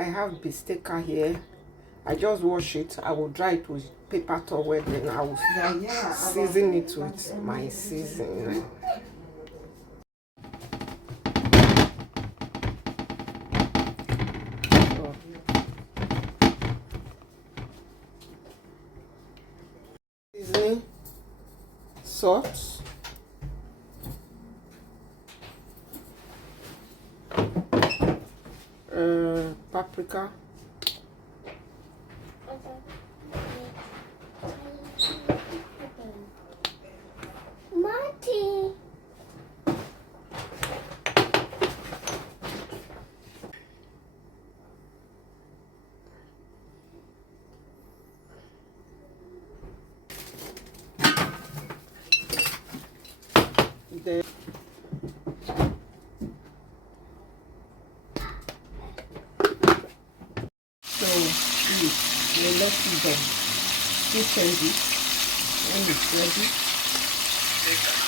I have bistecca here. I just wash it. I will dry it with paper towel, then I will season it with my seasoning. Seasoning, salt, paprika, then so we let it go. You change it when it's ready.